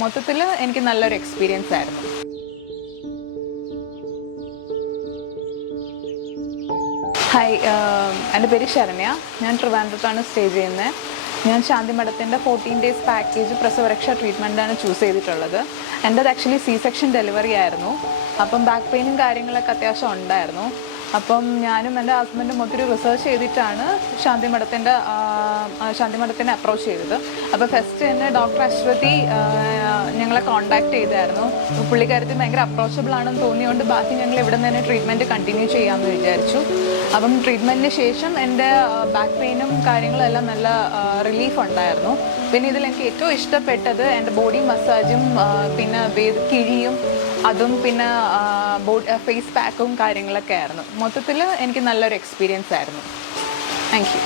മൊത്തത്തിൽ എനിക്ക് നല്ലൊരു എക്സ്പീരിയൻസ് ആയിരുന്നു. ഹായ് എന്റെ പേര് ശരണ്യ. ഞാൻ ട്രിവാൻഡ്രത്താണ് സ്റ്റേ ചെയ്യുന്നത് ഞാൻ ശാന്തി മഠത്തിന്റെ ഫോർട്ടീൻ ഡേയ്സ് പാക്കേജ് പ്രസവരക്ഷ ട്രീറ്റ്മെന്റാണ് ചൂസ് ചെയ്തിട്ടുള്ളത്. എന്റെത് ആക്ച്വലി സി സെക്ഷൻ ഡെലിവറി ആയിരുന്നു. അപ്പം ബാക്ക് പെയിനും കാര്യങ്ങളൊക്കെ അത്യാവശ്യം ഉണ്ടായിരുന്നു. അപ്പം ഞാനും എന്റെ ഹസ്ബൻഡും ഒത്തിരി റിസർച്ച് ചെയ്തിട്ടാണ് ശാന്തി മഠത്തിന്റെ ശാന്തി മഠത്തിനെ അപ്രോച്ച് ചെയ്തത്. അപ്പോൾ ഫസ്റ്റ് തന്നെ ഡോക്ടർ അശ്വതി ഞങ്ങളെ കോൺടാക്ട് ചെയ്തായിരുന്നു. പുള്ളിക്കാരത്തിൽ ഭയങ്കര അപ്രോച്ചബിൾ ആണെന്ന് തോന്നിയുകൊണ്ട് ബാക്കി ഞങ്ങൾ ഇവിടെ നിന്ന് തന്നെ ട്രീറ്റ്മെന്റ് കണ്ടിന്യൂ ചെയ്യാമെന്ന് വിചാരിച്ചു. അപ്പം ട്രീറ്റ്മെന്റിന് ശേഷം എന്റെ ബാക്ക് പെയിനും കാര്യങ്ങളും എല്ലാം നല്ല റിലീഫ് ഉണ്ടായിരുന്നു. പിന്നെ ഇതിൽ എനിക്ക് ഏറ്റവും ഇഷ്ടപ്പെട്ടത് എന്റെ ബോഡി മസാജും പിന്നെ കിഴിയും അതും പിന്നെ ബോഡി ഫേസ് പാക്കും കാര്യങ്ങളൊക്കെ ആയിരുന്നു. മൊത്തത്തിൽ എനിക്ക് നല്ലൊരു എക്സ്പീരിയൻസ് ആയിരുന്നു താങ്ക് യു